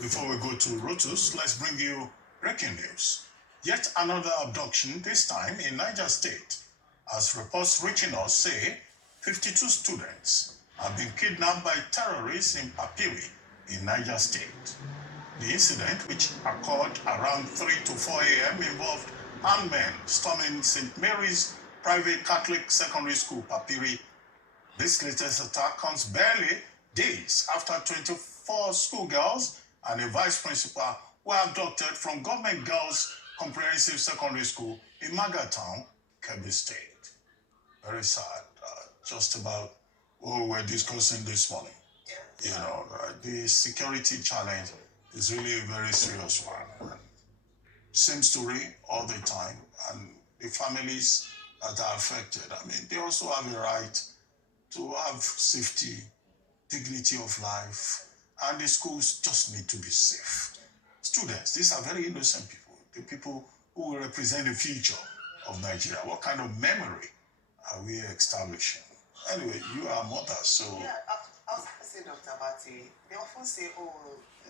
Before we go to Rotus, let's bring you breaking news. Yet another abduction, this time in Niger State. As reports reaching us say, 52 students have been kidnapped by terrorists in Papiri in Niger State. The incident, which occurred around 3 to 4 a.m., involved armed men storming St. Mary's Private Catholic Secondary School, Papiri. This latest attack comes barely days after 24 schoolgirls and a vice principal were abducted from Government Girls Comprehensive Secondary School in Magatown, Kebbi State. Very sad. Just about what we were discussing this morning. The security challenge is really a very serious one. Same story all the time. And the families that are affected, they also have a right to have safety, dignity of life, and the schools just need to be safe. Students, these are very innocent people, the people who will represent the future of Nigeria. What kind of memory are we establishing? Anyway, you are a mother, so... Yeah, I was going to say, Dr. Abati, they often say,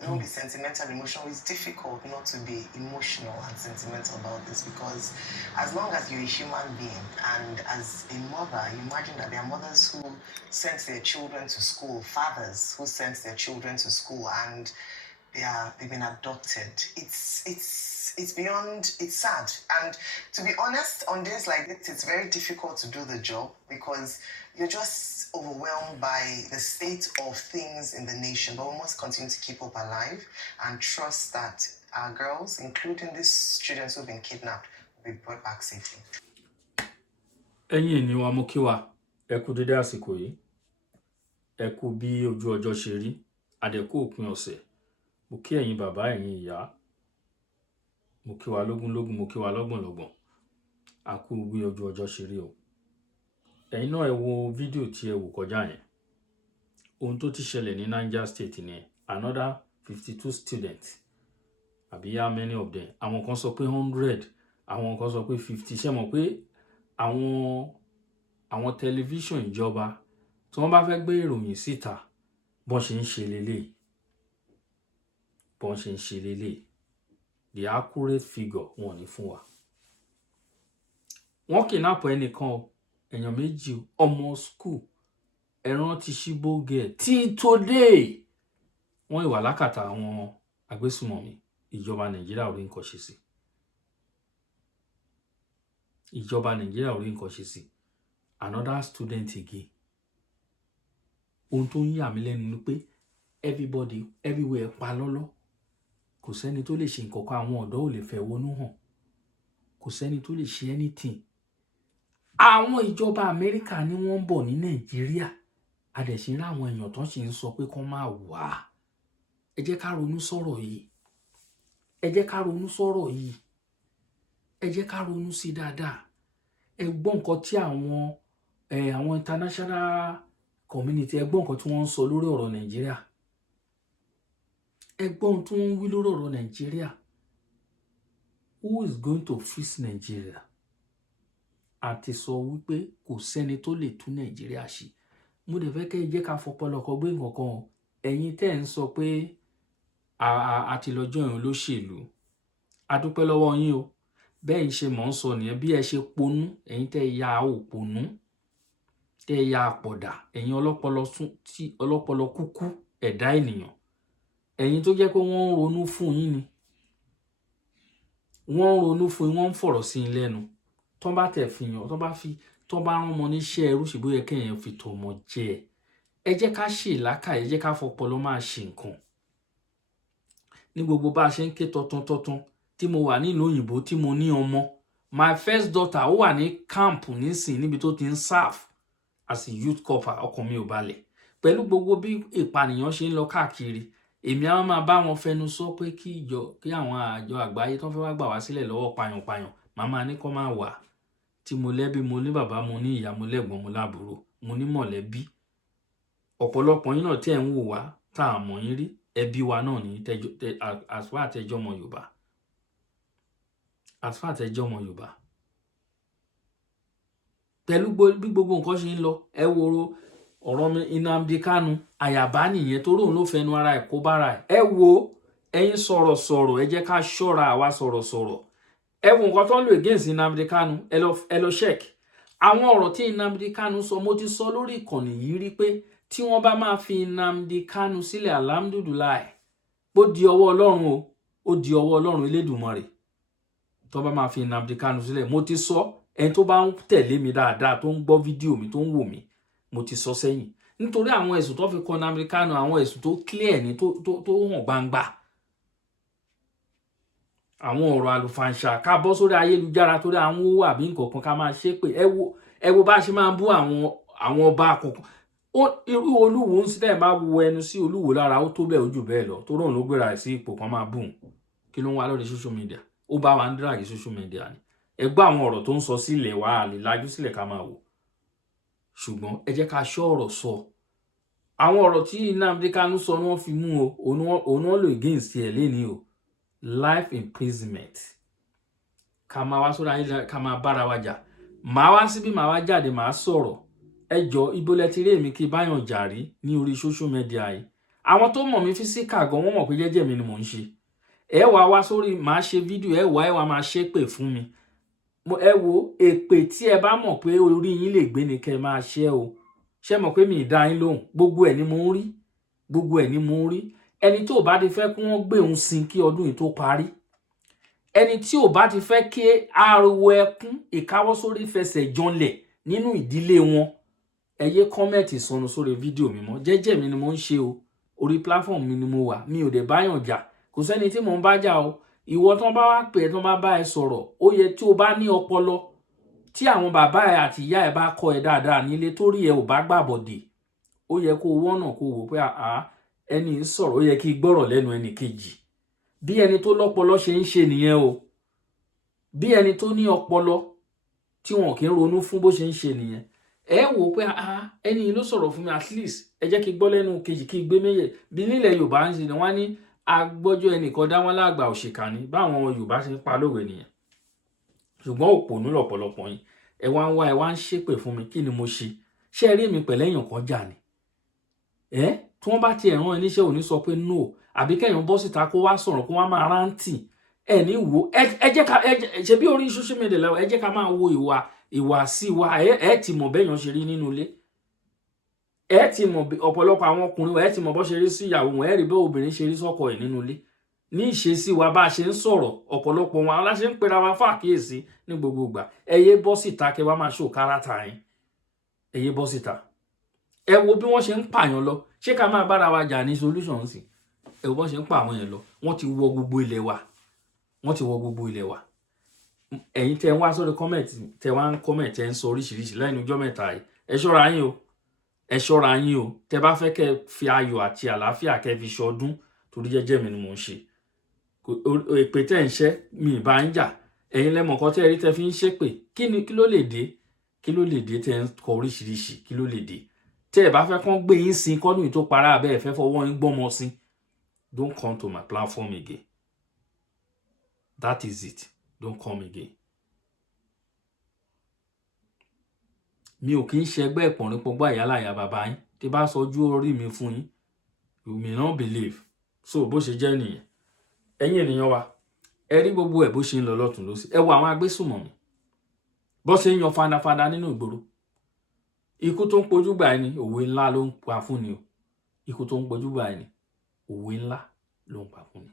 don't be sentimental, emotional. It's difficult not to be emotional and sentimental about this because as long as you're a human being and as a mother, you imagine that there are mothers who sent their children to school, fathers who sent their children to school, and they've been abducted. It's beyond, it's sad. And to be honest, on days like this, it's very difficult to do the job because you're just overwhelmed by the state of things in the nation. But we must continue to keep hope alive and trust that our girls, including these students who've been kidnapped, will be brought back safely. Ẹ̀yin ni wa mo kí wa, ẹ kú dédé àsìkò yìí, ẹ kú bí ojú ọjọ́ ṣe rí, àdẹ̀kú òpin ọ̀sẹ̀, mo kí ẹ̀yin bàbá ẹ̀yin ìyá, mo kí wa lógúnlógún, mo kí wa lọ́gbọ̀nlọ́gbọ̀n, a kú bí ojú ọjọ́ ṣe rí o. Ẹ̀yin náà ẹ wo fídíò tí ẹ wò kọjá yẹn. Ohun tó ti ṣẹlẹ̀ ní Niger State ni another 52 students. Àbí how many of them? Àwọn kan sọ pé 100, àwọn kan sọ pé 50. Ṣé mọ̀ pé àwọn tẹlifíṣàn ìjọba tí wọ́n bá fẹ́ gbé ìròyìn síta bọ́n ṣe ń ṣe lélẹ̀. The accurate figure wọn ní fún wa. Wọ́n kidnap ẹnìkan o, èèyàn méjì ọmọ school, ẹran ti ṣíbógẹ̀ tí today wọ́n ìwà lákàtà àwọn agbésùmọ̀mí. Ìjọba Nàìjíríà ò rí nǹkan ṣe sí. Ìjọba Nàìjíríà ò rí nǹkan ṣe sí. Another student again. Ohun tó ń yà mí lẹ́nu ni pé everybody everywhere pa lọ́lọ́. Kò sẹ́ni tó lè ṣe nǹkan kan, àwọn ọ̀dọ́ ò lè fẹ̀hónú hàn. Kò sẹ́ni tó lè ṣe anything. Àwọn ìjọba Amẹ́ríkà ni wọ́n ń bọ̀ ní Nàìjíríà. A dẹ̀ ṣe rí àwọn èèyàn tó ṣì ń sọ pé kán máa wá. Ẹ jẹ́ ká ronú sọ̀rọ̀ yìí. Ẹ jẹ́ ká ronú sọ̀rọ̀ yìí. Ẹ jẹ́ ká ronú sí dáadáa. Ẹ gbọ́ nǹkan tí àwọn international community, ẹ gbọ́ nǹkan tí wọ́n ń sọ lórí ọ̀rọ̀ Nàìjíríà. Ẹ gbọ́ ohun tí wọ́n ń wí lórí ọ̀rọ̀ Nàìjíríà. Who is going to fix Nigeria? A ti sọ wípé kò sẹ́ni tó lè tún Nàìjíríà ṣe. Mo dẹ̀ fẹ́ kẹ́ ẹ jẹ́ ká fọpọlọpọ̀ gbé nǹkan kan o. Ẹ̀yin tẹ́ ń sọ pé a ti lọ join olóṣèlú. A dúpẹ́ lọ́wọ́ yín o. Bẹ́ẹ̀ ń ṣe mọ̀ ń sọ nìyẹn, bí ẹ ṣe ponú, ẹ̀yin tẹ́ ya òpònú, tẹ́ ya àpọ̀dà, ẹ̀yin ọlọ́pọlọ kúkú ẹ̀dá ènìyàn. Ẹ̀yin tó jẹ́ pé wọ́n ń ronú fún yín ni. Wọ́n ń ronú fún yín, wọ́n ń fọ̀rọ̀ sí yín lẹ́nu. Tọ́n bá tẹ̀ fi yàn, tọ́n bá rán ọmọ níṣẹ́ ẹrú ṣe bóyá kẹ́yìn fi tọmọ jẹ ẹ̀. Ẹ jẹ́ ká ṣe ìlàkàyè, ẹ jẹ́ ká fọpọlọ máa ṣe nǹkan. Ní gbogbo bá a ṣe ń ké tọ̀tàn tí mo wà nílùú òyìnbó tí mo ní ọmọ. My first daughter ó wà ní camp nísìn níbi tó ti ń serve as a youth corps. Ọkàn mi ò balẹ̀. Pẹ̀lú gbogbo bí ìpànìyàn ṣe ń lọ káàkiri, èmi á máa bá wọn fẹnu sọ pé kí àwọn àjọ àgbáyé tó fẹ́ wá gbà wá sílẹ̀ lọ́wọ́ pàyànpàyàn, màmá ní kó máa wà. Tí mo lẹ́bí, mo ní bàbá, mo ní ìyá, mo lẹ́gbọ̀n, mo lábúrò, mo ní mọ̀lẹ́bí. Ọ̀pọ̀lọpọ̀ yín náà tí ẹ̀ ń wò wá tá a mọ̀ yín rí, ẹbí wa náà ní as far as ẹjọ́ ọmọ Yorùbá. As far as ẹjọ́ ọmọ Yorùbá. Pẹ̀lú bí gbogbo nǹkan ṣe ń lọ, ẹ wo ọ̀rọ̀ Nnamdi Kanu, àyàbá nìyẹn tó lóun ló fẹnu ara ẹ̀ kó bára ẹ̀. Ẹ wo ẹ̀yin sọ̀rọ̀sọ̀rọ̀ ẹ jẹ́ ká ṣọ́ra àwa sọ̀rọ̀sọ̀rọ̀ ẹ wo nǹkan tó ń lò against Nnamdi Kanu ẹ lọ check àwọn ọ̀rọ̀ tí Nnamdi Kanu sọ mo ti sọ lórí ìkànnì yìí rí pé tí wọ́n bá máa fi Nnamdi Kanu sílẹ̀ alhamdulillah ó di ọwọ́ Ọlọ́run o ó di ọwọ́ Ọlọ́run Elédùmarè tó bá máa fi Nnamdi Kanu sílẹ̀ mo ti sọ ẹni tó bá ń tẹ̀lé mi dáadáa tó ń gbọ́ fídíò mi tó ń wò mí mo ti sọ sẹ́yìn nítorí àwọn ẹ̀sùn tó fi kọ Nnamdi Kanu àwọn ẹ̀sùn tó clear ní tó hàn gbangba àwọn ọ̀rọ̀ àlùfàǹṣà ká bọ́ sórí ayélujára torí àwọn owó àbí nǹkan ká máa ṣépè ẹ wo bá ṣe máa bú àwọn ọba àkọ́kọ́ irú Olúwo ń sílẹ̀ bá wo ẹnu sí Olúwo lára ó tó bẹ́ẹ̀ ojú bẹ́ẹ̀ lọ tó rọrùn ló gbéra sí ipò kan máa bùn kí ló ń wá lórí social media ó bá wa ń drag social media ni ẹ gbọ́ àwọn ọ̀rọ̀ tó ń sọ sílẹ̀ wá àlè lajú sílẹ̀ ká máa wò ṣùgbọ́n ẹ jẹ́ ká ṣọ́ ọ̀rọ̀ sọ àwọn ọ̀rọ̀ tí Nnamdi Kanu sọ ni wọ́n fi mú o òun náà lò against ẹ̀ lẹ́ni o life imprisonment ká máa wá sórí ayélujára ká máa bára wa jà màá wá síbí màá wá jáde màá sọ̀rọ̀ ẹjọ́ ibo lẹ ti rí èmi kí báyọ̀ jàrí ní orí social media yìí àwọn tó mọ̀ mí físíkà gan wọ́n mọ̀ pé jẹ́jẹ́ mi ni mò ń ṣe ẹ wá sórí màá ṣe fídíò ẹ wá máa ṣépè fún mi ẹ wo èpè tí ẹ bá mọ̀ pé orí yín lè gbé ni kẹ́ máa ṣe o ṣé mọ̀ pé mi ì dá yín lóhùn gbogbo ẹ̀ ni mo ń rí gbogbo ẹ̀ ni mo ń rí ẹni tí ò bá ti fẹ́ kí wọ́n gbé òun sin kí ọdún yìí tó parí ẹni tí ò bá ti fẹ́ kí ariwo ẹkún ìkáwọ́sórí fẹsẹ̀ janlẹ̀ nínú ìdílé wọn ẹ yé kọ́mẹ̀tì sọnù sórí fídíò mi mọ́ jẹ́jẹ́ mi ni mo ń ṣe o orí platform mi ni mo wà mi ò dẹ̀ báyàn jà kò sẹ́ni tí mò ń bá jà o ìwọ tán bá wá pè é tán bá bá ẹ sọ̀rọ̀ ó yẹ tí o bá ní ọpọlọ tí àwọn bàbá ẹ àti ìyá ẹ bá kọ́ ẹ dáadáa nílé torí ẹ ò bá gbàbọ̀dè ó yẹ kó wọ́nà kó wò pé ẹni ń sọ̀rọ̀ ó yẹ kí gbọ́rọ̀ lẹ́nu ẹnì kejì bí ẹni tó lọ́pọlọ ṣe ń ṣe nìyẹn o bí ẹni tó ní ọpọlọ tí wọn kì í ronú fún bó ṣe ń ṣe nìyẹn ẹ wò pé ẹni yìí ló sọ̀rọ̀ fún mi at least ẹ jẹ́ kí gbọ́ lẹ́nu kejì kí gbé méjì bí nílẹ̀ Yorùbá ń ṣe ni wọ́n ní agbọ́jọ́ ẹnìkan dá wọn lágbà òṣìkà ní báwọn Yorùbá ṣe ń pa lówe nìyẹn ṣùgbọ́n òpònú lọ̀pọ̀lọpọ̀ yín ẹ wá ń ṣépè fún mi kí ni mo ṣe ṣé ẹ rí mi pẹ̀lẹ́yìn kan jà ni tí wọ́n bá tiẹ̀ rán ẹ níṣẹ́ òní sọ pé no àbí kẹ́yìn bọ́ síta kó wá sọ̀rọ̀ kó wá máa rántí ẹ ní wo ẹ jẹ́ ká ṣe bí orí social media lẹ́wọ̀ ẹ jẹ́ ká máa wo ìwà sí wa ẹ ti mọ̀ bẹ́yàn ṣe rí nínú ilé ẹ ti mọ̀ ọ̀pọ̀lọpọ̀ àwọn ọkùnrin wa ẹ ti mọ̀ bọ́ ṣe rí sí ìyàwó wọn ẹ rí bẹ́ẹ̀ obìnrin ṣe rí sọ́kọ ẹ̀ nínú ilé ní ìṣesí wa bá a ṣe ń sọ̀rọ̀ ọ̀pọ̀lọpọ̀ wọn aláṣẹ ń pera wa fàkíyèsí ní gbogbo ìgbà ẹ yé bọ́ síta kẹ wá máa ṣò káràtà yín ẹ yé bọ́ síta ẹ wo bí wọ́n ṣe ń pààyàn lọ ṣé ká máa bára wa jà ní solution sí ẹ wo bọ́n ṣe ń pa àwọn yẹn lọ wọ́n ti wọ gbogbo ilẹ̀ wa ẹ̀yin tẹ́ ń wá sórí comment tẹ́ wá ń comment tẹ́ ń sọ oríṣiríṣi lẹ́nu ọjọ́ mẹ́ta yìí ẹ ṣọ́ra yín o tẹ́ bá fẹ́ kẹ́ fi ayọ̀ àti àlàáfíà kẹ́ fi ṣọdún torí jẹ́jẹ́ mi ni mò ń ṣe èpè tẹ́ ń ṣẹ́ mi ì bá ń jà ẹ̀yin lẹ́mọ̀ kan tẹ́ rí tẹ́ fi ń ṣépè kí ló lè dé tẹ́ ń kọ oríṣiríṣi kí ló lè dé tẹ́ ẹ bá fẹ́ kán gbé yín sin kọ́dún yìí tó para abẹ́ ẹ̀ fẹ́ fọwọ́ yín gbọ́mọ sí don't come to my platform again that is it don't come again. mi ò kì í ṣẹgbẹ́ ìpọ̀nrín pọ̀gbà ìyálàyà bàbá yín tí bá sọjú orí mi fún yín you may not believe so bó ṣe jẹ́ nìyẹn ẹ̀yin ènìyàn wa ẹ rí gbogbo ẹ̀ bó ṣe ń lọ lọ́tún lọ́sí ẹ wo àwọn agbésùmọ̀mí bó ṣe ń yan fandafanda nínú ìgboro ikú tó ń pojú gbà ẹni òwe ńlá ló ń pa fún ni o ikú tó ń pojú gbà ẹni òwe ńlá ló ń pa fún ni.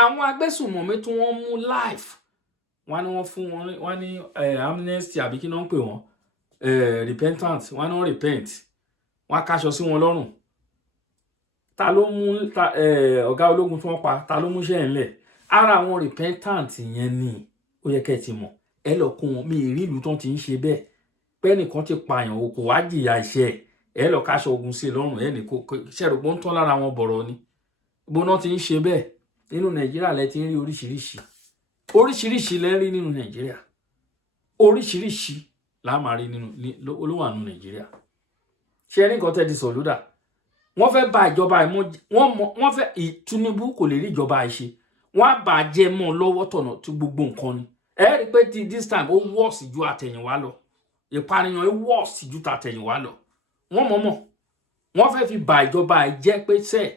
àwọn agbésùmọ̀mí tí wọ́n mú life wọ́n ní wọ́n fún wọn ní amnesty àbí kí náà ń pè wọ́n repentant wọ́n ní wọ́n repent wọ́n káṣọ sí wọn lọ́rùn ta ló mú ọ̀gá ológun tí wọ́n pa ta ló mú iṣẹ́ ńlẹ̀ ara àwọn repentant yẹn ni ó yẹ kẹ́ ẹ ti mọ̀ ẹ lọ kó wọn mi ìrí ìlú tó ti ń ṣe bẹ́ẹ̀ pé ẹnìkan ti pààyàn o kò wá jìyà iṣẹ́ ẹ lọ káṣọ ogun sí lọ́rùn ẹ ní kó ṣẹ̀rù pé ó ń tán lára wọn bọ̀rọ̀ ni gbóná ti ń ṣe bẹ́ẹ̀ nínú Nàìjíríà lẹ ti ń rí oríṣiríṣi lẹ́ ń rí nínú Nàìjíríà oríṣiríṣi la máa rí nínú olówó àánú Nàìjíríà ṣe ẹni kan tẹ́ ti sọ̀lúdà wọ́n fẹ́ bà ìjọba ẹ̀ wọ́n fẹ́ Tinubu kò lè rí ìjọba ẹ̀ ṣe wọ́n á bà jẹ́ mọ́ lọ́wọ́ tọ̀nà tí gbogbo nǹkan ni ẹ rí i pé this time ó wọ́ọ̀sì ju àtẹ̀yìnwá lọ ìpànìyàn ó wọ́ọ̀sì ju tàtẹ̀yìnwá lọ wọ́n mọ̀ọ́mọ̀ wọ́n fẹ́ fi bà ìjọba ẹ̀ jẹ́ pé sẹ́ẹ̀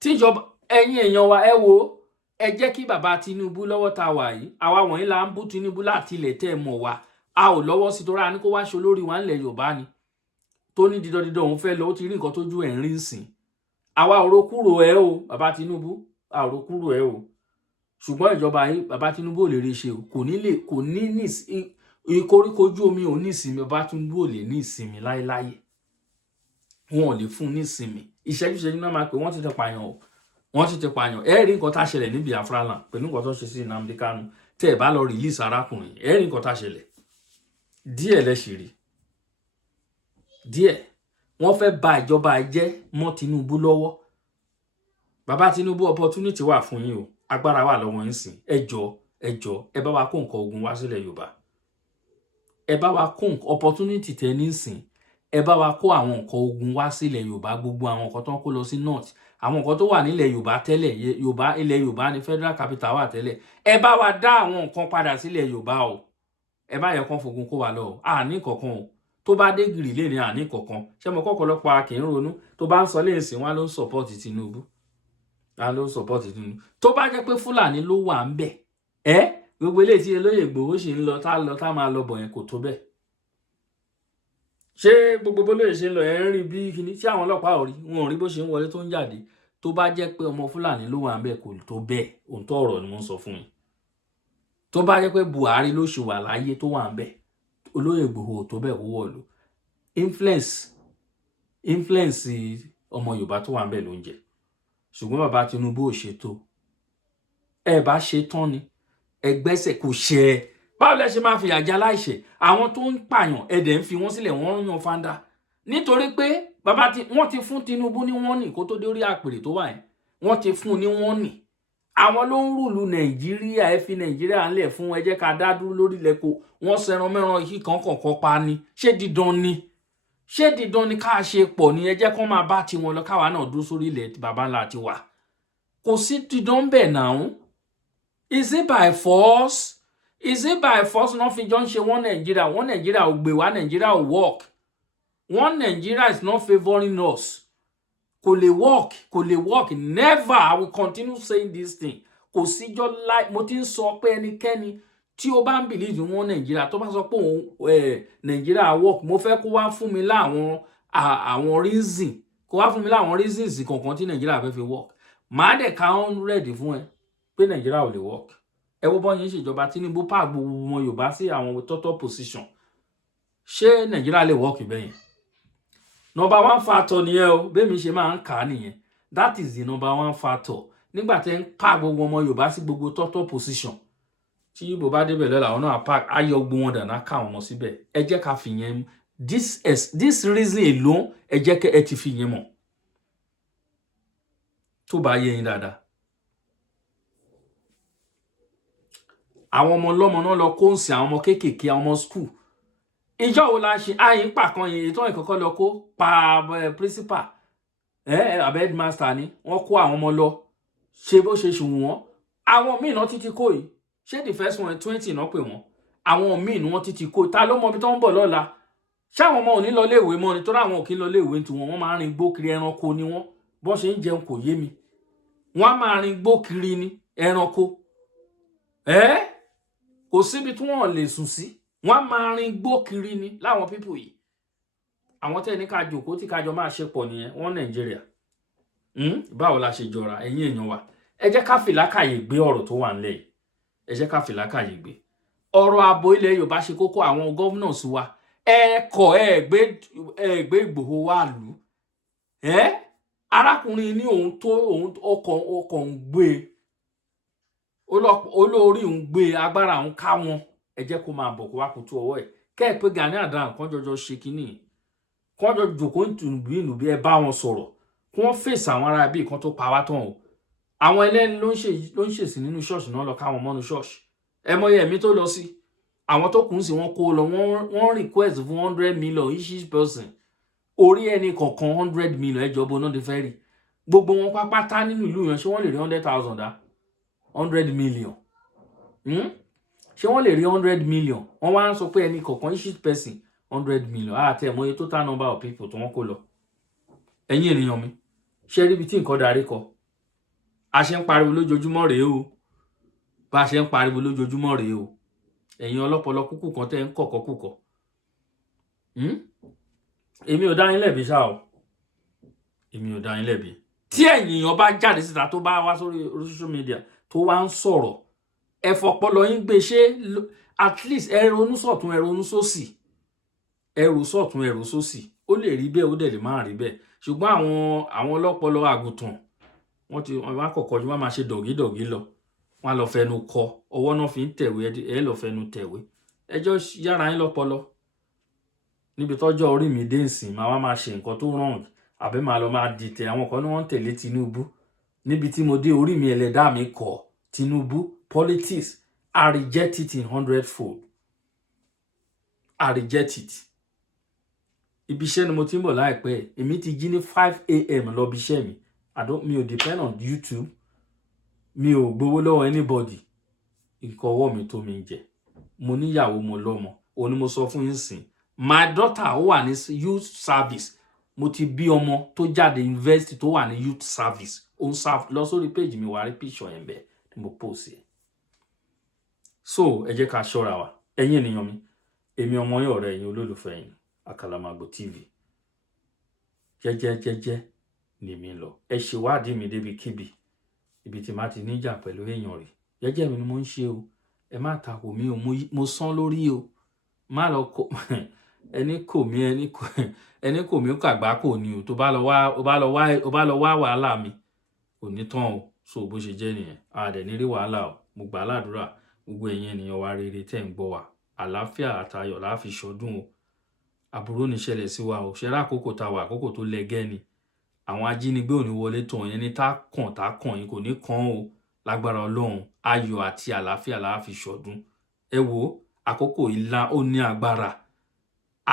tíjọba ẹ̀yin èèyàn wa ẹ wo ẹ jẹ́ kí bàbá Tinubu lọ́wọ́ tá wà yìí àwa wọ̀nyí là ń bú Tinubu láti ilẹ̀ tẹ́ ẹ mọ̀ wá a ò lọ́wọ́ sí torí a ní kó wá ṣe olórí wa ńlẹ̀ Yorùbá ni tó ní dídọ́dídọ́ òun fẹ́ lọ ó ti rí nǹkan tójú ẹ̀ ń rí sìn àwa ò ro kúrò ẹ o bàbá Tinubu a ò ro kúrò ẹ o ṣùgbọ́n ìjọba yìí bàbá Tinubu ò lè rí ṣe o kò ní ìkoríkojú omi ò ní ìsinmi bàbá Tinubu ò lè ní ìsinmi láéláé wọn ò lè fún ní ìsinmi ìṣẹ́jú náà máa pè wọ́n ti tẹ pààyàn o wọ́n ti tẹ pààyàn ẹ rí nǹkan tá a ṣẹlẹ̀ ní Biafra land pẹ̀lú nǹkan tó ṣe sí Nnamdi Kanu tẹ́ ẹ bá lọ release arákùnrin ẹ rí nǹkan tá a ṣẹlẹ̀ díẹ̀ lẹ́sìrì díẹ̀ wọ́n fẹ́ ba ìjọba jẹ́ mọ́ Tinubu lọ́wọ́ bàbá Tinubu opportunity wà fún yín o agbára wà lọ́wọ́ yín sìn ẹ jọ̀ọ́ ẹ bá wa kó nǹkan ogun wá sílẹ̀ Yorùbá ẹ bá wa kó opportunity tẹ ní sìn ẹ bá wa kó àwọn nǹkan ogun wá sílẹ̀ Yorùbá gbogbo àwọn nǹkan tó ń kó lọ sí north àwọn nǹkan tó wà nílẹ̀ Yorùbá tẹ́lẹ̀ ilẹ̀ Yorùbá ní federal capital wà tẹ́lẹ̀ ẹ bá wa dá àwọn nǹkan padà sílẹ̀ Yorùbá o ẹ bá yẹ kán fogun kó wa lọ o àní kankan o tó bá dé gìrì lè ní àní kankan ṣé mo kọ́kọ́ lọ́pọ̀ a kì í ronú tó bá ń sọ léèsìn wọn ló ń support Tinubu tó bá jẹ́ pé Fúlàní ló wà ń bẹ̀ gbogbo eléyìí tí olóyè Ìgbòho ṣì ń lọ tá máa lọ bọ̀ yẹn kò tó bẹ́ẹ̀ ṣé gbogbo bólóyè ṣe ń lọ ẹ̀ ń rí bí kíní tí àwọn ọlọ́pàá ò rí wọn ò rí bó ṣe ń wọlé tó ń jáde tó bá jẹ́ pé ọmọ Fúlàní ló wà ń bẹ̀ kò tó bẹ́ẹ̀ òǹtọ́ ọ̀rọ̀ ni wọ́n sọ fún yín tó bá jẹ́ pé Buhari ló ṣe wà láyé tó wà ń bẹ̀ olóyè Ìgbòho tó bẹ́ẹ̀ kó wọ̀lú influence ọmọ Yorùbá tó wà ń bẹ̀ ló ń jẹ ṣùgbọ́n bàbá Tinubu ò ṣètò ẹ bá ṣe tán ni ẹgbẹ́sẹ̀ kò ṣe ẹ báwo lẹ ṣe máa fìyà jẹ aláìṣẹ̀ àwọn tó ń pààyàn ẹ̀dẹ̀ ń fi wọ́n sílẹ̀ wọ́n ń yan fanda nítorí pé wọ́n ti fún Tinubu ní wọ́n nì kó tó dé orí àpèrè tó wà yẹn wọ́n ti fún ní wọ́n nì àwọn ló ń rúlu Nàìjíríà ẹ fi Nàìjíríà ńlẹ̀ fún ẹ jẹ́ ká dá dúró lórí lẹ́kọ̀ọ́ wọ́n sẹran mẹ́ran yìí kankan pa ni ṣé dídán ni ká ṣe pọ̀ ni ẹ jẹ́ kán máa bá tiwọn lọ káwa náà dúró sórí ilẹ̀ bàbá ńlá tiwa kò sí dídán bẹ́ẹ̀ náà is it by force náà fi jọ ń ṣe wọ́n Nàìjíríà ò gbé wá Nàìjíríà ò work one Nigeria is not favouring us kò lè work never I will continue saying this thing kò síjọ́ láì mo ti ń sọ pé ẹnikẹ́ni tí ó bá ń believe wọn Nàìjíríà tó bá sọ pé òun Nàìjíríà work mo fẹ́ kó wá fún mi láwọn àwọn reason kó wá fún mi láwọn reasons kankan tí Nàìjíríà fẹ́ fi work màá dẹ̀ ka 100 fún ẹ pé Nàìjíríà ò lè work ẹ wo bọ́yìn ṣèjọba Tinubu pa gbogbo wọn Yorùbá sí àwọn tọ́tọ́ position ṣé Nàìjíríà lè work bẹ́yẹn number 1 factor nìyẹn o bẹ́ẹ̀ mi ṣe máa ń kà á nìyẹn that is the number 1 factor nígbà tẹ́ ń pa gbogbo ọmọ Yorùbá sí gbogbo tọ́tọ́ position tí Ìgbò bá débẹ̀ lọ́la àwọn náà park ayọ̀ gbogbo wọn dàná ká wọn mọ̀ síbẹ̀ ẹ jẹ́ ká fi yẹn this reason alone ẹ jẹ́ kẹ́ ẹ ti fi yẹn mọ̀ tó bá yé yín dáadáa àwọn ọmọ ọlọ́mọ náà lọ kó ń sin àwọn ọmọ kéékèèké àwọn ọmọ school ìjọ wo la ṣe àyìn pàkan yìí tó ìkọ̀kọ́ lọ kó pa principal headmaster ni wọ́n kó àwọn ọmọ lọ ṣe bó ṣe ṣùn wọ́n àwọn míì náà títí kó yìí ṣé the first one 20 náà pè wọ́n àwọn míì ni wọ́n títí kó ta ló mọ ibi tó ń bọ̀ lọ́la ṣé àwọn ọmọ ò ní lọ léèwé mọ́ ni torí àwọn ò kí ń lọ léèwé tí wọ́n máa ń rin gbó kiri ẹranko ni wọ́n bó ṣe ń jẹun kò yé mi wọ́n á máa rin gbó kiri ni ẹranko kò síbi tí wọ́n lè sùn sí wọ́n máa rin gbó kiri ni láwọn pípù yìí àwọn tẹ́ ní ká jòkó tí kájọ máa ṣe pọ̀ nìyẹn wọ́n Nàìjíríà báwo la ṣe jọra ẹ̀yin èèyàn wa ẹ jẹ́ ká fìlákàyè gbé ọ̀rọ̀ tó wà nílẹ̀ yìí ẹ jẹ́ ká fìlákàyè gbé ọ̀rọ̀ ààbò ilẹ̀ Yorùbá ṣe kókó àwọn governors wa ẹ gbé Ìgbòho wá lù arákùnrin ní òun tó òun ọkọ̀ ń gbé olórí ń gbé agbára ń ká wọn ẹ jẹ́ kó máa bọ̀ kó wá kutu ọwọ́ ẹ̀ kẹ́ ẹ̀ pé Gani Adams kan jọjọ ṣe kínní kan jọ jòkó ìtùnúbí ẹ bá wọn sọ̀rọ̀ kí wọ́n fèsì àwọn ará bíi kan tó pa wá tán o àwọn ẹlẹ́ni ló ń ṣèṣì nínú ṣọ́ọ̀ṣì náà lọ káwọn mọ́nu ṣọ́ọ̀ṣì ẹ mọyẹ ẹ̀mí tó lọ sí àwọn tó kùn sí wọn kó lọ wọ́n request fún 100 million each person orí ẹni kọ̀ọ̀kan 100 million ẹjọ́ bó náà ti fẹ́ rí gbogbo wọn pápátá nínú ìlú yẹn ṣé wọ́n lè rí 100,000 dá 100 million ṣé wọ́n lè rí 100 million wọ́n wá ń sọ pé ẹni kọ̀ọ̀kan each person 100 million àti ẹ̀mọye total number of people tó wọ́n kó lọ ẹ̀yin ènìyàn mi ṣe rí ibi tí nǹkan darí kọ a ṣe ń pariwo lójoojúmọ́ rèé o bá a ṣe ń pariwo lójoojúmọ́ rèé o ẹ̀yin ọlọ́pọlọ kúkú kan tẹ́ ń kọ̀kọ́ kúkọ̀ èmi ò dá yín lẹ́bi ṣá o èmi ò dá yín lẹ́bi tí ènìyàn bá jáde síta tó bá wá sórí social media tó wá ń sọ̀rọ̀ ẹ fọpọlọ yín gbé ṣe at least ẹ ronú sọ̀tún ẹ ronú sósì ẹ rò sọ̀tún ẹ rò sósì ó lè rí bẹ́ẹ̀ ó dẹ̀ lè má rí bẹ́ẹ̀ ṣùgbọ́n àwọn ọlọ́pọlọ àgùntàn wọ́n kọ̀kọ́ ju wọ́n máa ṣe dọ̀gídọ̀gí lọ wọ́n á lọ fẹnu kọ ọwọ́ náà fi ń tẹ̀wé ẹ lọ fẹnu tẹ̀wé ẹjọ́ yára yín lọ́pọlọ níbi tọ́jọ́ orí mi dé ìsìn máa ṣe nǹkan tó wrong àbí máa lọ máa dìtẹ̀ àwọn kan ní wọ́n ń tẹ̀lé Tinubu níbi tí mo dé orí mi ẹlẹ́dàá mi kọ̀ Tinubu politics I reject it in 100-fold I reject it ibi iṣẹ́ ni mo ti ń bọ̀ láìpẹ́ èmi ti jí ní 5 a.m. lọ bí iṣẹ́ mi ò depend on YouTube mi ò gbowó lọ́wọ́ anybody nǹkan ọwọ́ mi tó mi ń jẹ mo níyàwó mo lọ́mọ òun ni mo sọ fún yín sìn my daughter ó wà ní youth service mo ti bí ọmọ tó jáde university tó wà ní youth service ó ń serve lọ sórí page mi wà rí picture yẹn bẹ́ẹ̀ ni mo post ẹ̀ so ẹ jẹ́ ká ṣọ́ra wa ẹ̀yin ènìyàn mi èmi ọmọ yín ọ̀rẹ́ yín olólùfẹ́ yín Àkàlàmàgbò TV jẹ́jẹ́ ni mi lọ ẹ ṣèwádìí mi débi kíbi ibi tí má ti níjà pẹ̀lú èèyàn rí jẹ́jẹ́ mi ni mo ń ṣe o ẹ má takò mí o mo sán lórí o má lọ kó ẹni kò mí kàgbá kò ní o tó bá lọ wá wàhálà mi kò ní tán o so bó ṣe jẹ́ nìyẹn a dẹ̀ ní rí wàhálà o mo gbà ládùúrà gbogbo ẹ̀yin ènìyàn wa rere tẹ́ ń gbọ́ wa àlàáfíà àtayọ̀ la fi ṣọdún o àbúrò ní ṣẹlẹ̀ sí wa o ṣẹlá àkókò tá wà àkókò tó lẹ́gẹ́ ni àwọn ajínigbé ò ní wọlé tàn yẹn ní tá kàn yín kò ní kàn o lágbára Ọlọ́run ayọ̀ àti àlàáfíà la fi ṣọdún ẹ wo àkókò ìlà ó ní agbára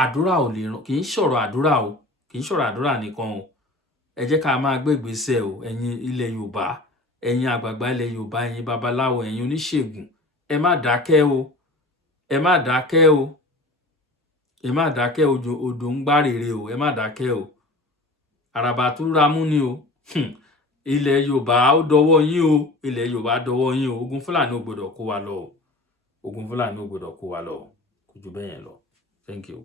àdúrà ò lè ràn kì í ṣọ̀rọ̀ àdúrà o kì í ṣọ̀rọ̀ àdúrà nìkan o ẹ jẹ́ ká máa gbé ìgbésẹ̀ o ẹ̀yin ilẹ̀ Yorùbá ẹ̀yin àgbààgbà ilẹ̀ Yorùbá ẹ̀yin babaláwo ẹ̀yin oníṣègùn ẹ má dákẹ́ o ẹ má dákẹ́ o ẹ má dákẹ́ odò ń gbá rere o ẹ má dákẹ́ o àràbà tó ramú ni o ilẹ̀ Yorùbá ó dọwọ́ yín o ilẹ̀ Yorùbá dọwọ́ yín o ogun Fúlàní ò gbọdọ̀ kó wa lọ o ogun Fúlàní ò gbọdọ̀ kó wa lọ o kò jù bẹ́ẹ̀ yẹn lọ thank you.